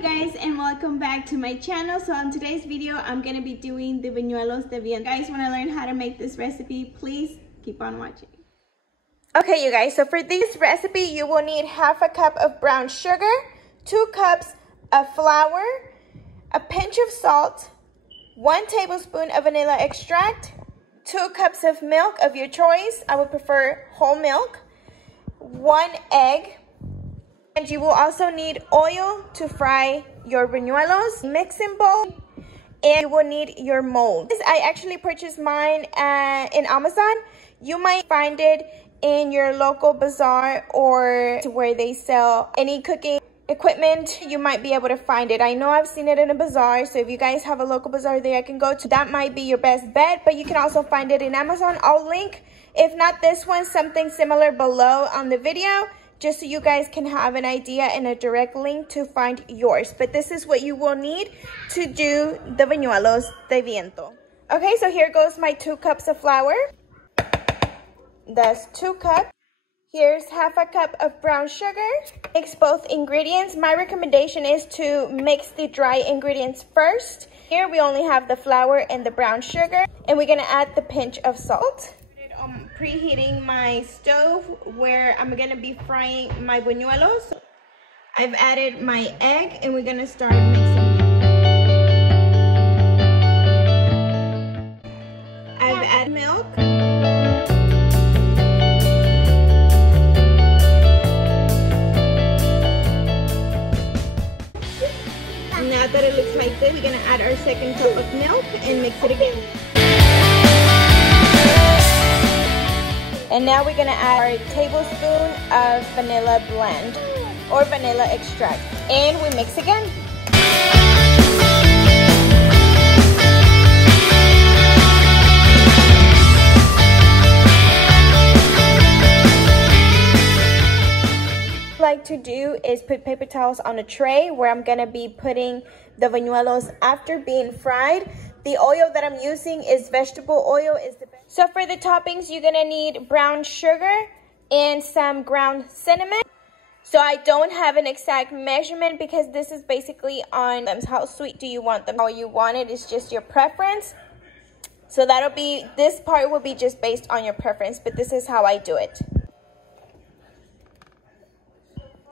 you guys, and welcome back to my channel. So on today's video, I'm gonna be doing the Buñuelos de Viento. Guys, want to learn how to make this recipe? Please keep on watching. Okay, you guys, so for this recipe, you will need half a cup of brown sugar, 2 cups of flour, a pinch of salt, 1 tablespoon of vanilla extract, 2 cups of milk of your choice. I would prefer whole milk, 1 egg, and you will also need oil to fry your buñuelos, mixing bowl, and you will need your mold. I actually purchased mine in Amazon. You might find it in your local bazaar or where they sell any cooking equipment. You might be able to find it. I know I've seen it in a bazaar, so if you guys have a local bazaar there I can go to, that might be your best bet, but you can also find it in Amazon. I'll link, if not this one, something similar below on the video, just so you guys can have an idea and a direct link to find yours. But this is what you will need to do the Buñuelos de Viento. Okay, so here goes my 2 cups of flour. That's 2 cups. Here's half a cup of brown sugar. Mix both ingredients. My recommendation is to mix the dry ingredients first. Here we only have the flour and the brown sugar, and we're gonna add the pinch of salt. I'm preheating my stove where I'm gonna be frying my buñuelos. I've added my egg and we're gonna start mixing. I've added milk. Now that it looks like this, we're gonna add our 2nd cup of milk and mix it again. And now we're gonna add our tablespoon of vanilla blend or vanilla extract, and we mix again. What I like to do is put paper towels on a tray where I'm gonna be putting the buñuelos after being fried. The oil that I'm using is vegetable oil. So for the toppings, you're gonna need brown sugar and some ground cinnamon. So I don't have an exact measurement because this is basically on them. How sweet do you want them? How you want it is just your preference. So that'll be, this part will be just based on your preference, but this is how I do it.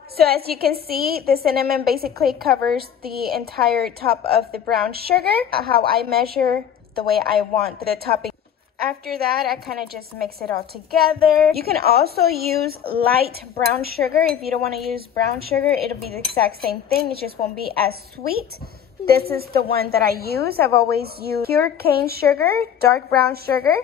So as you can see, the cinnamon basically covers the entire top of the brown sugar. How I measure the way I want the topping. After that, I kind of just mix it all together. You can also use light brown sugar. If you don't want to use brown sugar, it'll be the exact same thing. It just won't be as sweet. This is the one that I use. I've always used pure cane sugar, dark brown sugar.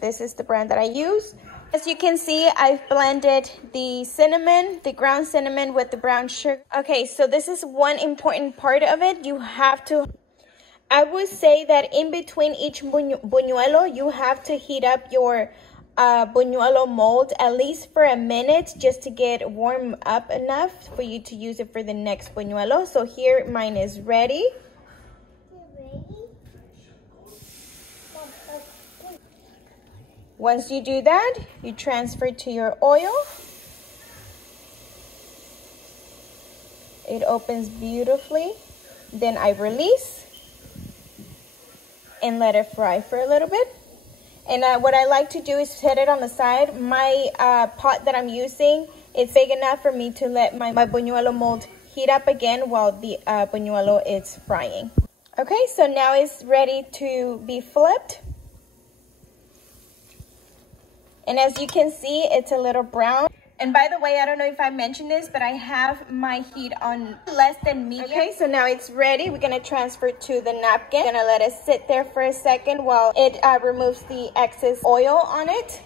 This is the brand that I use. As you can see, I've blended the cinnamon, the ground cinnamon with the brown sugar. Okay, so this is one important part of it. You have to, I would say that in between each buñuelo, you have to heat up your buñuelo mold at least for a minute just to get warm up enough for you to use it for the next buñuelo. So here, mine is ready. Once you do that, you transfer to your oil. It opens beautifully. Then I release and let it fry for a little bit. And what I like to do is set it on the side. My pot that I'm using, it's big enough for me to let my buñuelo mold heat up again while the buñuelo is frying. Okay, so now it's ready to be flipped. And as you can see, it's a little brown. And by the way, I don't know if I mentioned this, but I have my heat on less than medium. Okay, so now it's ready. We're gonna transfer to the napkin. Gonna let it sit there for a second while it removes the excess oil on it.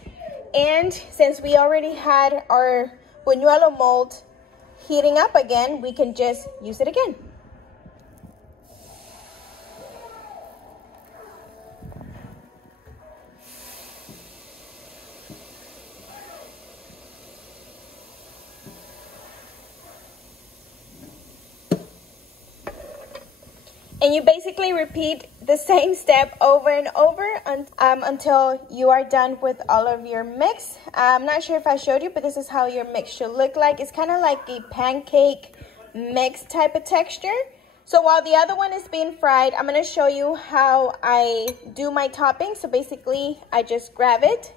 And since we already had our buñuelo mold heating up again, we can just use it again. And you basically repeat the same step over and over until you are done with all of your mix. I'm not sure if I showed you, but this is how your mix should look like. It's kind of like a pancake mixed type of texture. So while the other one is being fried, I'm going to show you how I do my topping. So basically, I just grab it,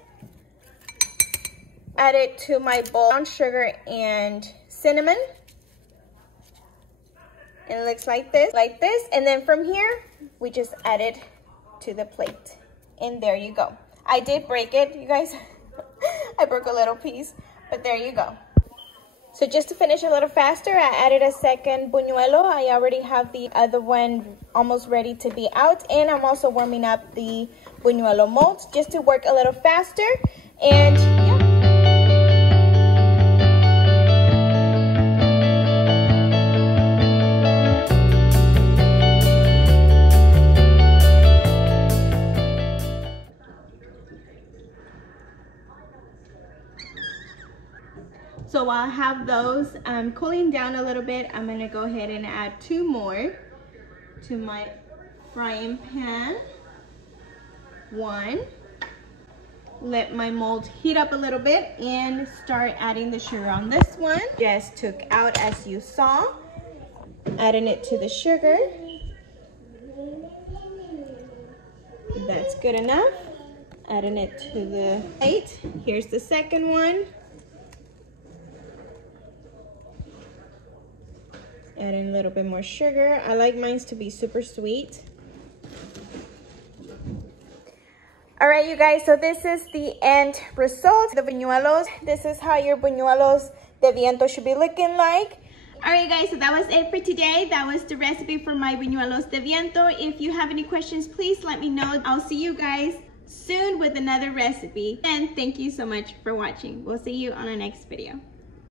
add it to my bowl, brown sugar and cinnamon. And it looks like this, and then from here, we just add it to the plate. And there you go. I did break it, you guys. I broke a little piece, but there you go. So just to finish a little faster, I added a second buñuelo. I already have the other one almost ready to be out, and I'm also warming up the buñuelo molds just to work a little faster. And yeah. So while I have those cooling down a little bit, I'm gonna go ahead and add 2 more to my frying pan. 1. Let my mold heat up a little bit and start adding the sugar on this one. Just took out as you saw. Adding it to the sugar. That's good enough. Adding it to the plate. Here's the second one. Adding a little bit more sugar. I like mine to be super sweet. All right, you guys, so this is the end result. The buñuelos, this is how your buñuelos de viento should be looking like. All right, guys, so that was it for today. That was the recipe for my buñuelos de viento. If you have any questions, please let me know. I'll see you guys soon with another recipe. And thank you so much for watching. We'll see you on our next video.